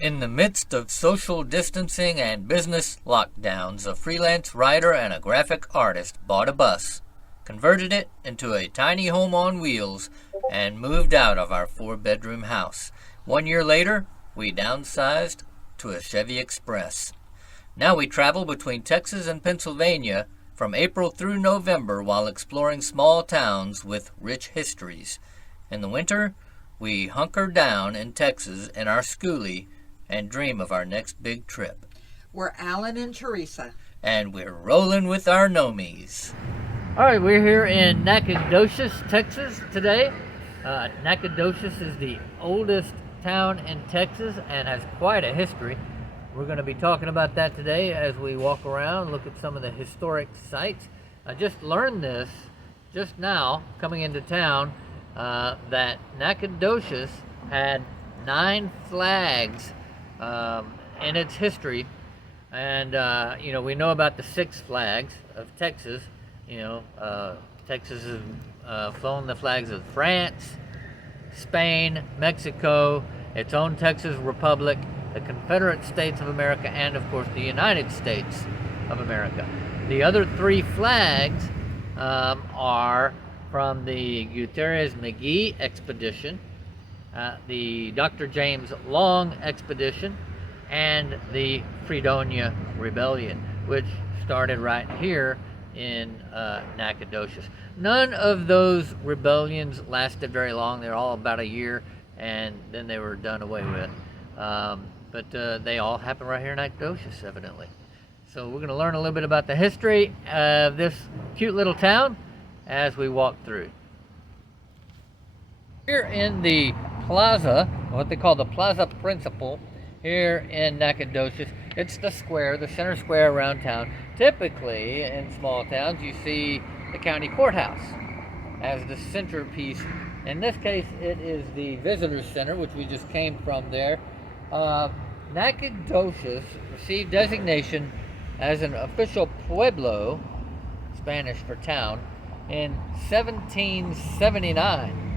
In the midst of social distancing and business lockdowns, a freelance writer and a graphic artist bought a bus, converted it into a tiny home on wheels, and moved out of our 4-bedroom house. 1 year later, we downsized to a Chevy Express. Now we travel between Texas and Pennsylvania from April through November while exploring small towns with rich histories. In the winter, we hunker down in Texas in our schoolie and dream of our next big trip. We're Alan and Teresa. And we're rolling with our nomies. All right, we're here in Nacogdoches, Texas today. Nacogdoches is the oldest town in Texas and has quite a history. We're going to be talking about that today as we walk around, look at some of the historic sites. I just learned this just now, coming into town, that Nacogdoches had 9 flags in its history, and we know about the 6 flags of Texas. Texas has flown the flags of France, Spain, Mexico, its own Texas Republic, the Confederate States of America, and of course the United States of America. The other 3 flags are from the Gutierrez Magee expedition, the Dr. James Long expedition, and the Fredonian Rebellion, which started right here in Nacogdoches. None of those rebellions lasted very long. They're all about a year, and then they were done away with. But they all happened right here in Nacogdoches, evidently. So we're going to learn a little bit about the history of this cute little town as we walk through. Here in the plaza, what they call the Plaza Principal, here in Nacogdoches, it's the square, the center square around town. Typically, in small towns, you see the county courthouse as the centerpiece. In this case, it is the visitor center, which we just came from there. Nacogdoches received designation as an official pueblo, Spanish for town, in 1779.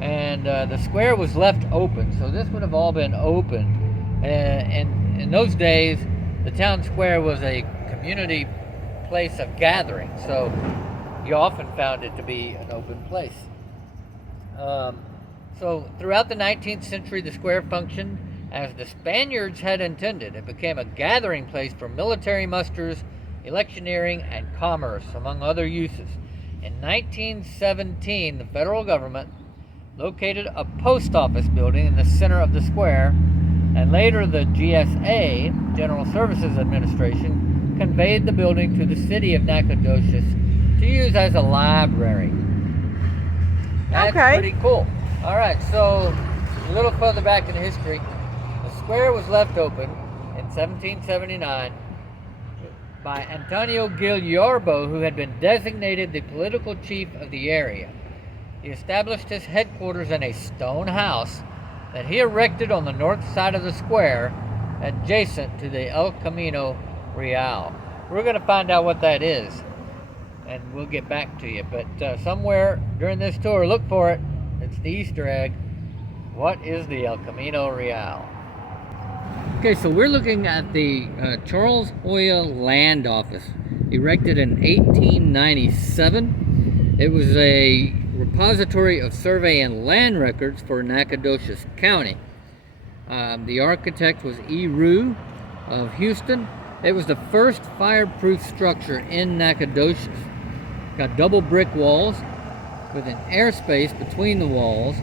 And the square was left open, so this would have all been open. And in those days, the town square was a community place of gathering, so you often found it to be an open place. So throughout the 19th century, the square functioned as the Spaniards had intended. It became a gathering place for military musters, electioneering, and commerce, among other uses. In 1917, the federal government located a post office building in the center of the square, and later the GSA, General Services Administration, conveyed the building to the city of Nacogdoches to use as a library. That's pretty cool. All right, so a little further back in history, the square was left open in 1779 by Antonio Gil-Yarbo, who had been designated the political chief of the area. He established his headquarters in a stone house that he erected on the north side of the square, adjacent to the El Camino Real. We're going to find out what that is, and we'll get back to you. But somewhere during this tour, look for it. It's the Easter egg. What is the El Camino Real? Okay, so we're looking at the Charles Hoya Land Office, erected in 1897. It was a repository of survey and land records for Nacogdoches County. The architect was E. Rue of Houston. It was the first fireproof structure in Nacogdoches. Got double brick walls with an airspace between the walls.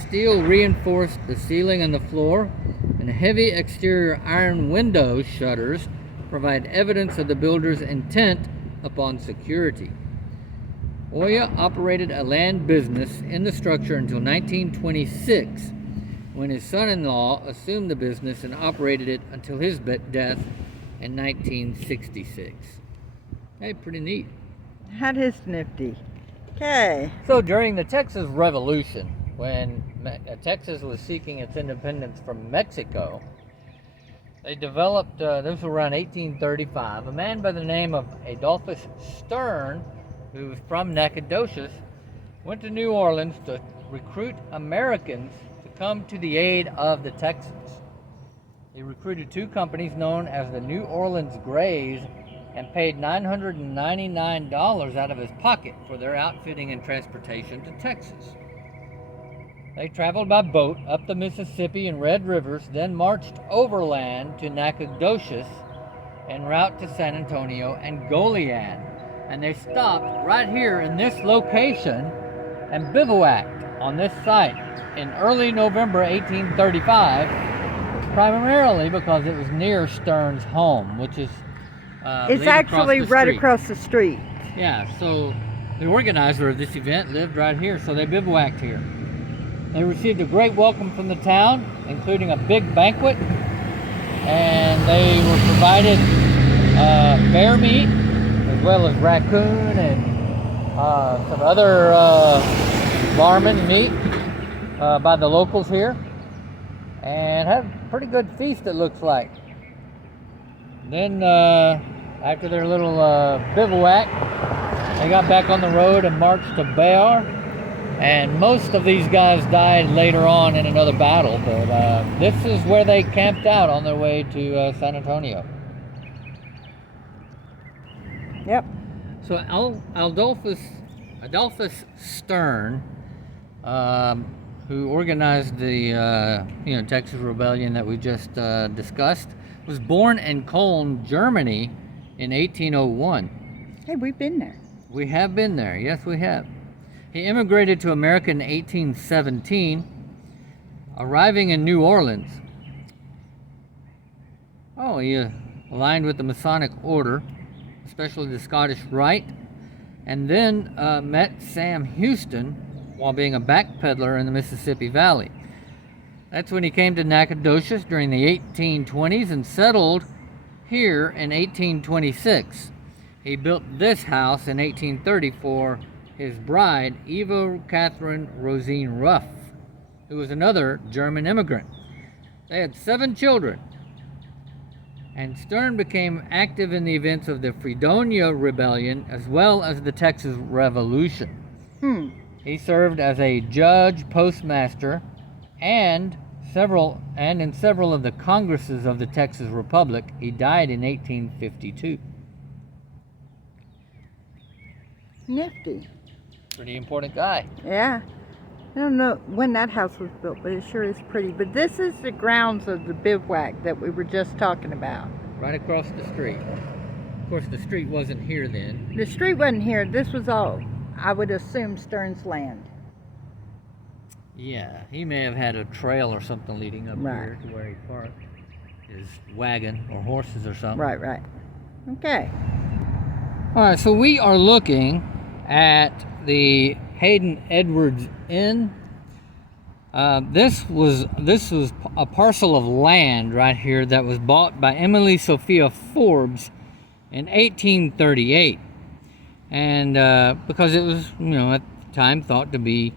Steel reinforced the ceiling and the floor, and heavy exterior iron window shutters provide evidence of the builder's intent upon security. Hoya operated a land business in the structure until 1926, when his son-in-law assumed the business and operated it until his death in 1966. Hey, pretty neat. That is nifty. Okay. So during the Texas Revolution, when Texas was seeking its independence from Mexico, they developed, this was around 1835, a man by the name of Adolphus Stern, who was from Nacogdoches, went to New Orleans to recruit Americans to come to the aid of the Texans. He recruited 2 companies known as the New Orleans Grays and paid $999 out of his pocket for their outfitting and transportation to Texas. They traveled by boat up the Mississippi and Red Rivers, then marched overland to Nacogdoches en route to San Antonio and Goliad. And they stopped right here in this location and bivouacked on this site in early November 1835, primarily because it was near Stern's home, which is It's actually right across the street. Yeah, so the organizer of this event lived right here, so they bivouacked here. They received a great welcome from the town, including a big banquet, and they were provided bear meat, as well as raccoon and some other varmint meat by the locals here, and had a pretty good feast, it looks like. Then after their little bivouac, they got back on the road and marched to Bayard, and most of these guys died later on in another battle, but this is where they camped out on their way to San Antonio. Yep. So Adolphus Stern, who organized the Texas Rebellion that we just discussed, was born in Cologne, Germany in 1801. Hey, we've been there. We have been there, yes we have. He immigrated to America in 1817, arriving in New Orleans. He aligned with the Masonic Order, especially the Scottish Rite, and then met Sam Houston while being a backpeddler in the Mississippi Valley. That's when he came to Nacogdoches during the 1820s and settled here in 1826. He built this house in 1830 for his bride, Eva Catherine Rosine Ruff, who was another German immigrant. They had 7 children. And Stern became active in the events of the Fredonian Rebellion as well as the Texas Revolution. He served as a judge, postmaster, and in several of the Congresses of the Texas Republic. He died in 1852. Nifty. Pretty important guy. Yeah. I don't know when that house was built, but it sure is pretty. But this is the grounds of the bivouac that we were just talking about. Right across the street. Of course, the street wasn't here then. The street wasn't here. This was all, I would assume, Stern's land. Yeah, he may have had a trail or something leading up here to where he parked his wagon or horses or something. Right. Okay. All right, so we are looking at the Hayden Edwards Inn. This was a parcel of land right here that was bought by Emily Sophia Forbes in 1838, and because it was, at the time, thought to be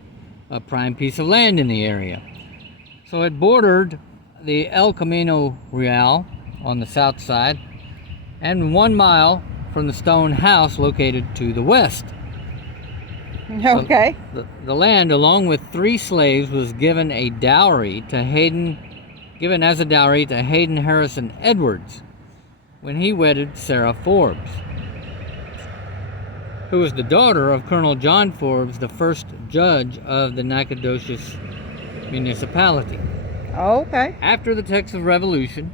a prime piece of land in the area. So it bordered the El Camino Real on the south side, and 1 mile from the stone house located to the west. Okay. So the land, along with 3 slaves, was given as a dowry to Hayden Harrison Edwards when he wedded Sarah Forbes, who was the daughter of Colonel John Forbes, the first judge of the Nacogdoches municipality. Okay. After the Texas Revolution,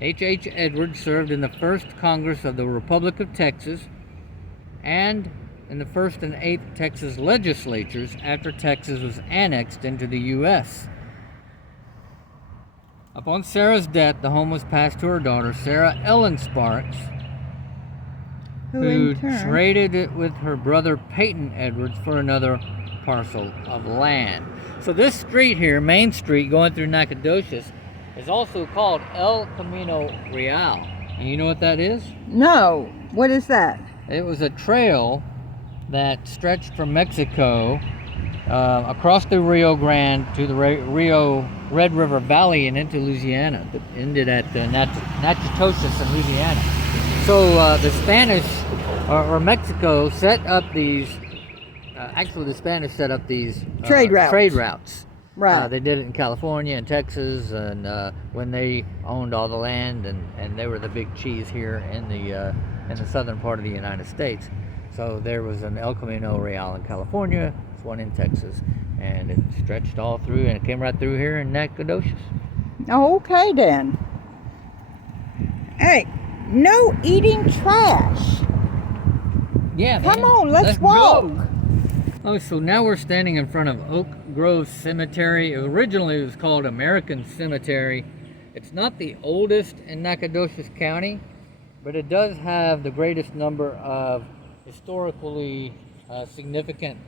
H.H. Edwards served in the First Congress of the Republic of Texas and in the 1st and 8th Texas legislatures after Texas was annexed into the U.S. Upon Sarah's death, the home was passed to her daughter, Sarah Ellen Sparks, who traded it with her brother Peyton Edwards for another parcel of land. So this street here, Main Street, going through Nacogdoches, is also called El Camino Real. And you know what that is? No. What is that? It was a trail that stretched from Mexico across the Rio Grande to the Red River Valley and into Louisiana. It ended at Nacogdoches in Louisiana. So the Spanish or Mexico set up these. Actually, the Spanish set up these trade routes. Right. They did it in California and Texas, and when they owned all the land, and they were the big cheese here in the southern part of the United States. So there was an El Camino Real in California, there's one in Texas, and it stretched all through, and it came right through here in Nacogdoches. Okay then. Hey, no eating trash. Yeah, Come man. on, let's walk. Go. Oh, so now we're standing in front of Oak Grove Cemetery. Originally, it was called American Cemetery. It's not the oldest in Nacogdoches County, but it does have the greatest number of historically significant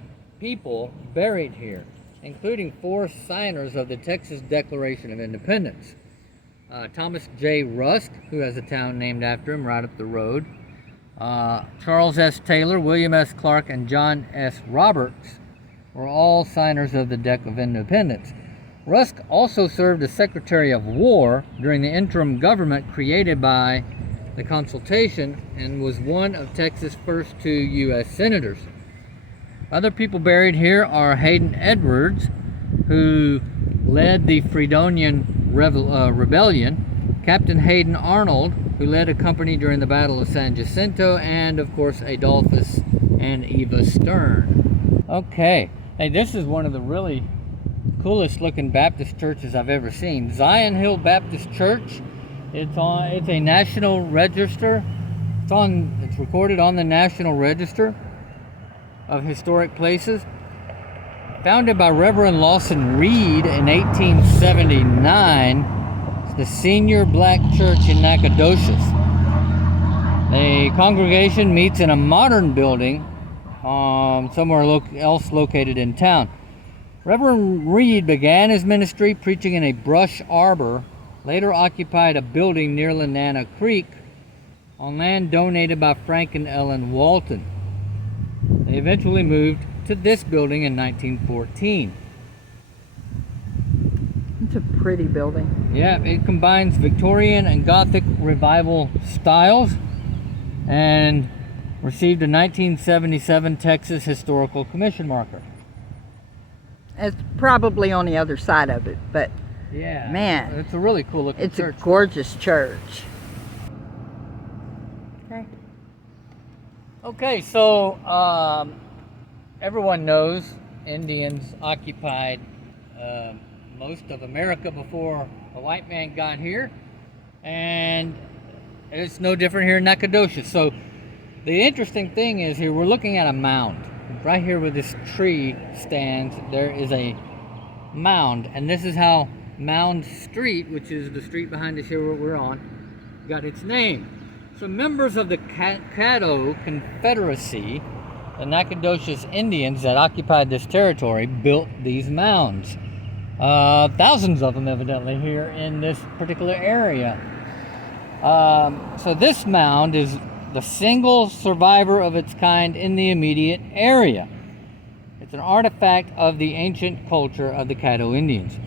people buried here, including 4 signers of the Texas Declaration of Independence. Thomas J. Rusk, who has a town named after him right up the road. Charles S. Taylor, William S. Clark, and John S. Roberts were all signers of the Declaration of Independence. Rusk also served as Secretary of War during the interim government created by the consultation and was one of Texas' first 2 U.S. senators. Other people buried here are Hayden Edwards, who led the Fredonian Rebellion, Captain Hayden Arnold, who led a company during the Battle of San Jacinto, and of course Adolphus and Eva Stern. Okay, hey, this is one of the really coolest looking Baptist churches I've ever seen. Zion Hill Baptist Church. It's a national register. It's recorded on the National Register of Historic Places. Founded by Reverend Lawson Reed in 1879, it's the senior black church in Nacogdoches. The congregation meets in a modern building somewhere else located in town. Reverend Reed began his ministry preaching in a brush arbor, later occupied a building near Lenana Creek on land donated by Frank and Ellen Walton. They eventually moved to this building in 1914. It's a pretty building. Yeah, it combines Victorian and Gothic revival styles and received a 1977 Texas Historical Commission marker. It's probably on the other side of it, but yeah, man, it's a really cool looking it's church. a gorgeous church. Okay, so everyone knows Indians occupied most of America before a white man got here, and it's no different here in Nacogdoches. So the interesting thing is here we're looking at a mound. Right here where this tree stands, there is a mound, and this is how Mound Street, which is the street behind us here we're on, got its name. So members of the Caddo Confederacy, the Nacogdoches Indians that occupied this territory, built these mounds. Thousands of them evidently here in this particular area. So this mound is the single survivor of its kind in the immediate area. It's an artifact of the ancient culture of the Caddo Indians.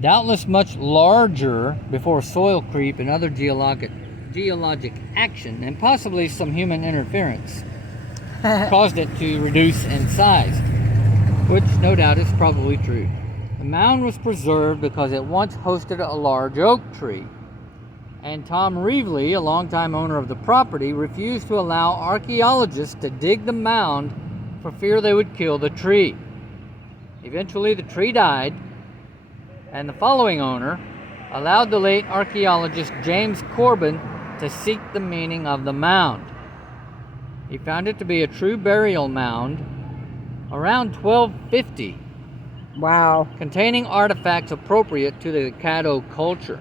Doubtless much larger before soil creep and other geologic action, and possibly some human interference caused it to reduce in size, which no doubt is probably true. The mound was preserved because it once hosted a large oak tree, and Tom Reevely, a longtime owner of the property, refused to allow archaeologists to dig the mound for fear they would kill the tree. Eventually the tree died, and the following owner allowed the late archaeologist James Corbin to seek the meaning of the mound. He found it to be a true burial mound around 1250. Wow. Containing artifacts appropriate to the Caddo culture.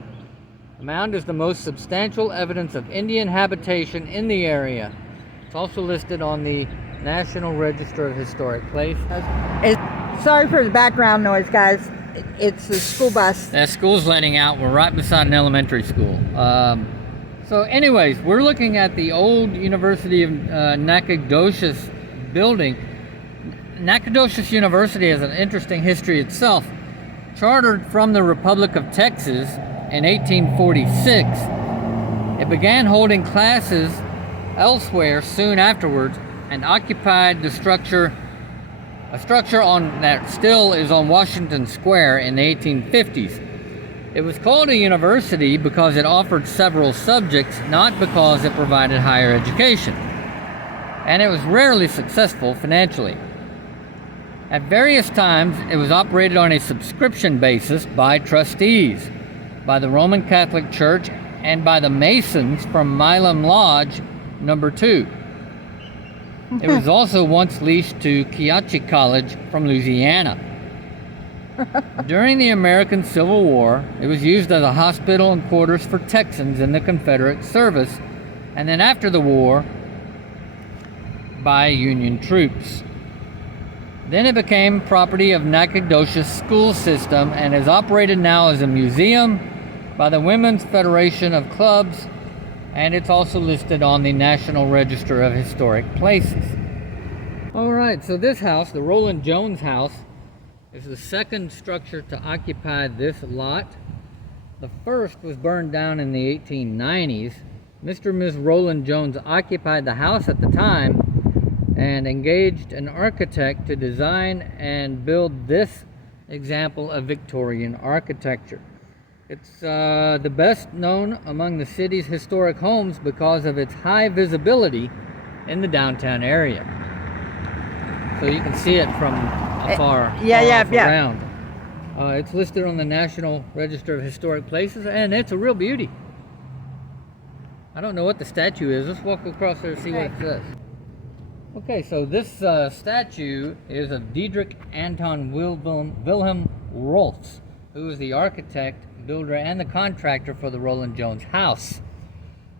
The mound is the most substantial evidence of Indian habitation in the area. It's also listed on the National Register of Historic Places. Sorry for the background noise, guys. It's the school bus. That school's letting out. We're right beside an elementary school. So anyways, we're looking at the old University of Nacogdoches building. Nacogdoches University has an interesting history itself. Chartered from the Republic of Texas in 1846, it began holding classes elsewhere soon afterwards and occupied the structure a structure that still is on Washington Square in the 1850s. It was called a university because it offered several subjects, not because it provided higher education. And it was rarely successful financially. At various times, it was operated on a subscription basis by trustees, by the Roman Catholic Church, and by the Masons from Milam Lodge No. 2. It was also once leased to Keokee College from Louisiana. During the American Civil War, it was used as a hospital and quarters for Texans in the Confederate service, and then after the war, by Union troops. Then it became property of Nacogdoches school system and is operated now as a museum by the Women's Federation of Clubs, and it's also listed on the National Register of Historic Places. All right, so this house, the Roland Jones house, is the second structure to occupy this lot. The first was burned down in the 1890s. Mr. and Ms. Roland Jones occupied the house at the time and engaged an architect to design and build this example of Victorian architecture. It's the best known among the city's historic homes because of its high visibility in the downtown area. So you can see it from afar, around. It's listed on the National Register of Historic Places, and it's a real beauty. I don't know what the statue is. Let's walk across there and see what it says. Okay, so this statue is of Diedrich Anton Wilhelm Rolfs, who was the architect, builder, and the contractor for the Roland Jones house,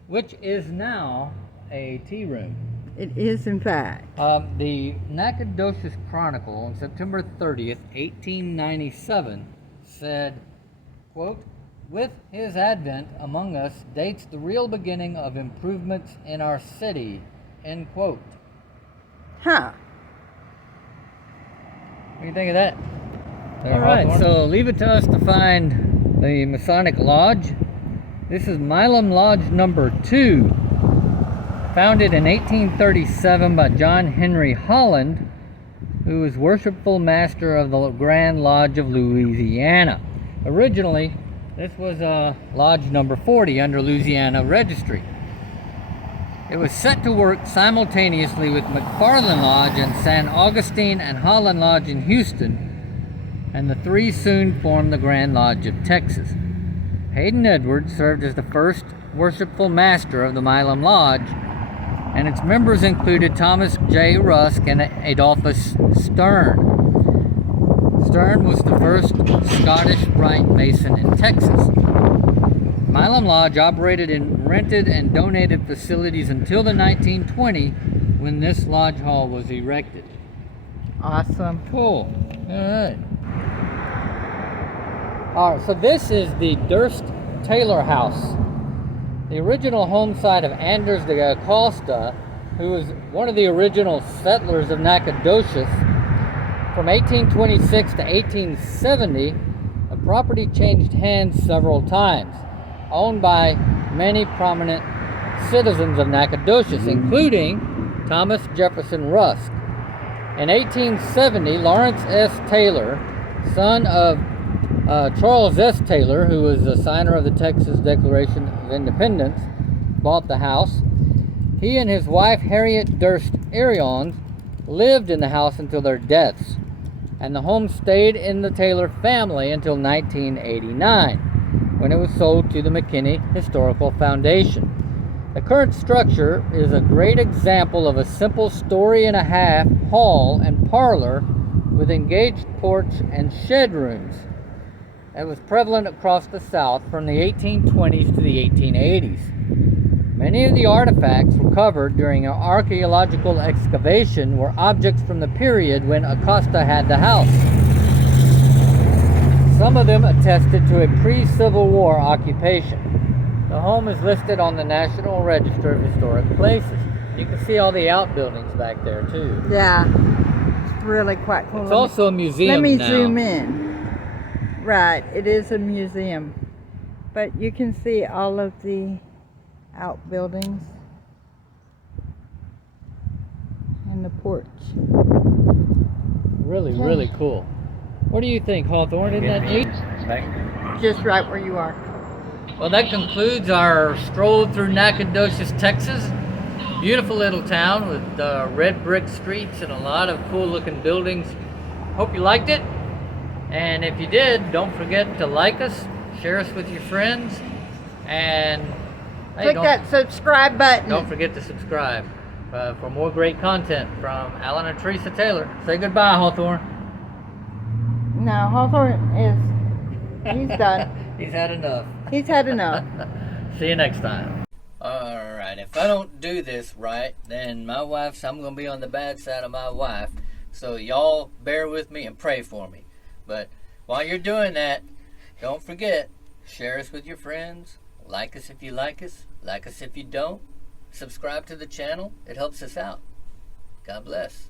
which is now a tea room. It is, in fact. The Nacogdoches Chronicle on September 30th, 1897 said, quote, "With his advent among us dates the real beginning of improvements in our city," end quote. Huh. What do you think of that? All right, so leave it to us to find the Masonic Lodge. This is Milam Lodge No. 2, founded in 1837 by John Henry Holland, who was worshipful master of the Grand Lodge of Louisiana. Originally, this was Lodge No. 40 under Louisiana Registry. It was set to work simultaneously with McFarland Lodge and San Augustine and Holland Lodge in Houston, and the three soon formed the Grand Lodge of Texas. Hayden Edwards served as the first worshipful master of the Milam Lodge, and its members included Thomas J. Rusk and Adolphus Stern. Stern was the first Scottish Rite Mason in Texas. Milam Lodge operated in rented and donated facilities until the 1920s, when this lodge hall was erected. Awesome. Cool. All right, so this is the Durst Taylor House, the original home site of Anders de Acosta, who was one of the original settlers of Nacogdoches. From 1826 to 1870, the property changed hands several times, owned by many prominent citizens of Nacogdoches, including Thomas Jefferson Rusk. In 1870, Lawrence S. Taylor, son of Charles S. Taylor, who was the signer of the Texas Declaration of Independence, bought the house. He and his wife, Harriet Durst Arions, lived in the house until their deaths, and the home stayed in the Taylor family until 1989, when it was sold to the McKinney Historical Foundation. The current structure is a great example of a simple story-and-a-half hall and parlor with engaged porch and shed rooms. It was prevalent across the South from the 1820s to the 1880s. Many of the artifacts recovered during an archaeological excavation were objects from the period when Acosta had the house. Some of them attested to a pre-Civil War occupation. The home is listed on the National Register of Historic Places. You can see all the outbuildings back there too. Yeah, it's really quite cool. It's also a museum Let me now. zoom in. Right, it is a museum, but you can see all of the outbuildings and the porch. really, really cool. What do you think, Hawthorne? Isn't that neat? Just right where you are. Well, that concludes our stroll through Nacogdoches, Texas. Beautiful little town with red brick streets and a lot of cool looking buildings. Hope you liked it. And if you did, don't forget to like us, share us with your friends, and Click that subscribe button. don't forget to subscribe for more great content from Alan and Teresa Taylor. Say goodbye, Hawthorne. No, Hawthorne he's done. He's had enough. He's had enough. See you next time. Alright, if I don't do this right, then I'm going to be on the bad side of my wife. So y'all bear with me and pray for me. But while you're doing that, don't forget, share us with your friends, like us if you like us if you don't, subscribe to the channel. It helps us out. God bless.